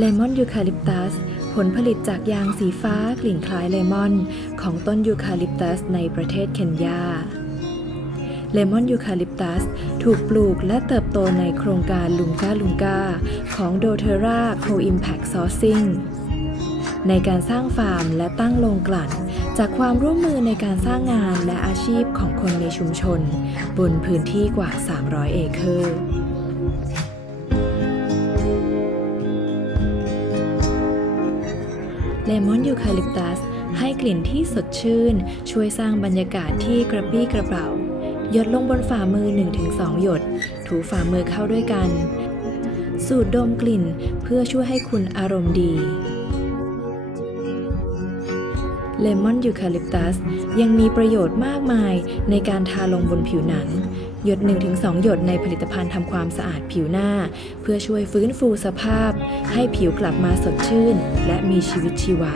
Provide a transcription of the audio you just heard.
เลมอนยูคาลิปตัส ผลผลิตจากยางสีฟ้ากลิ่นคล้ายเลมอน ของต้นยูคาลิปตัสในประเทศเคนยาเลมอนยูคาลิปตัส ถูกปลูกและเติบโตในโครงการลุงกาลุงกาของโดเทราโคอิมแพคซอร์ซิ่งในการสร้างฟาร์มและตั้งโรงกลั่น จากความร่วมมือในการสร้างงานและอาชีพของคนในชุมชน บนพื้นที่กว่า 300 เอเคอร์ เลมอนยูคาลิปตัสให้กลิ่นที่สดชื่น ช่วยสร้างบรรยากาศที่กระปรี้กระเป๋าหยดลงบนฝ่ามือ 1-2 หยด ถูฝ่ามือเข้าด้วยกัน สูดดมกลิ่นเพื่อช่วยให้คุณอารมณ์ดี เลมอนยูคาลิปตัสยังมีประโยชน์มากมายในการทาลงบนผิวหนัง หยด 1-2 หยดในผลิตภัณฑ์ทำความสะอาดผิวหน้า เพื่อช่วยฟื้นฟูสภาพ ให้ผิวกลับมาสดชื่น และมีชีวิตชีวา